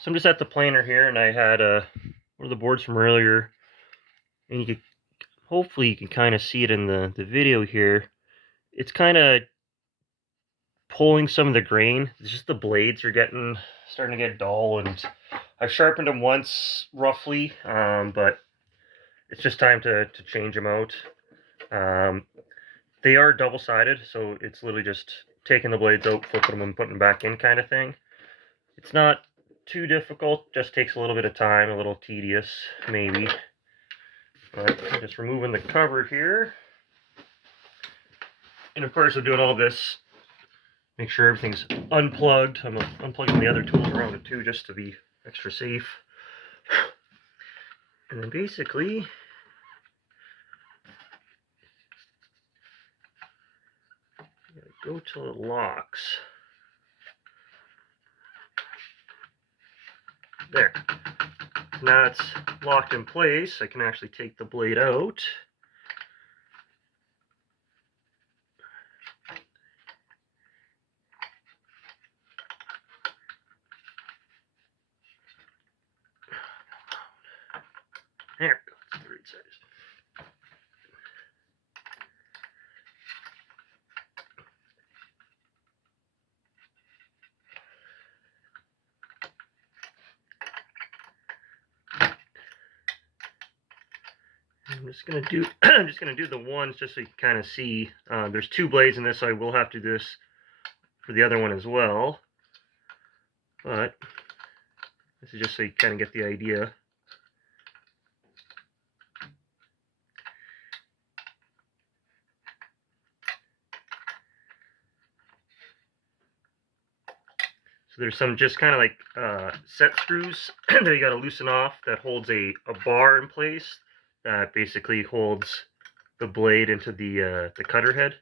So I'm just at the planer here, and I had one of the boards from earlier, and you could hopefully you can kind of see it in the video here. It's kind of pulling some of the grain. It's just the blades are getting starting to get dull, and I've sharpened them once roughly, but it's just time to change them out. Um, they are double-sided, so it's literally just taking the blades out, flipping them, and putting them back in, kind of thing. It's not too difficult, just takes a little bit of time, a little tedious, maybe. But I'm just removing the cover here. And of course, I'm doing all this, make sure everything's unplugged. I'm unplugging the other tools around it too, just to be extra safe. And then basically, go till it locks. There. Now it's locked in place. I can actually take the blade out. There we go. It's the right size. I'm just gonna do the ones just so you can kind of see. There's two blades in this, so I will have to do this for the other one as well. But this is just so you kind of get the idea. So there's some just kind of like set screws that you got to loosen off that holds a bar in place that basically holds the blade into the cutter head.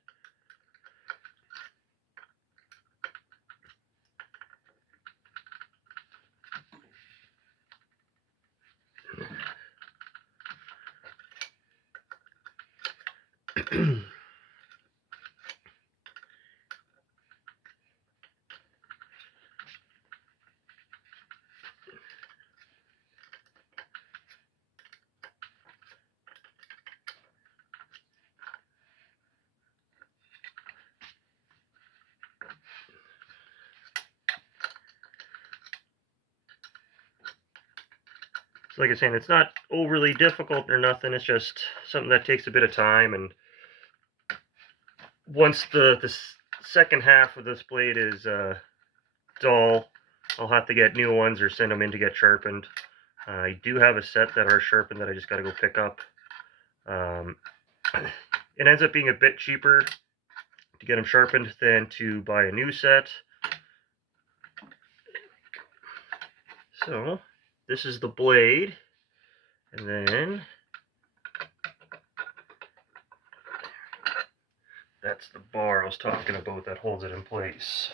So like I was saying, it's not overly difficult or nothing. It's just something that takes a bit of time. And once the second half of this blade is dull, I'll have to get new ones or send them in to get sharpened. I do have a set that are sharpened that I just got to go pick up. It ends up being a bit cheaper to get them sharpened than to buy a new set. So this is the blade, and then that's the bar I was talking about that holds it in place.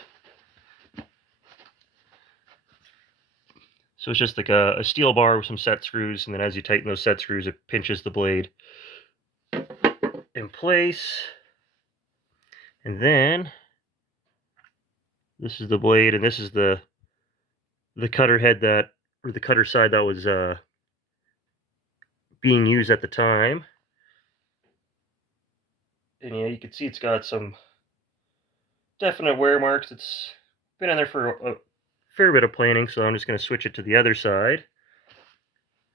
So it's just like a steel bar with some set screws, and then as you tighten those set screws, it pinches the blade in place. And then this is the blade, and this is the cutter head that, or the cutter side that was being used at the time. And yeah, you can see it's got some definite wear marks. It's been in there for a fair bit of planing, so I'm just going to switch it to the other side.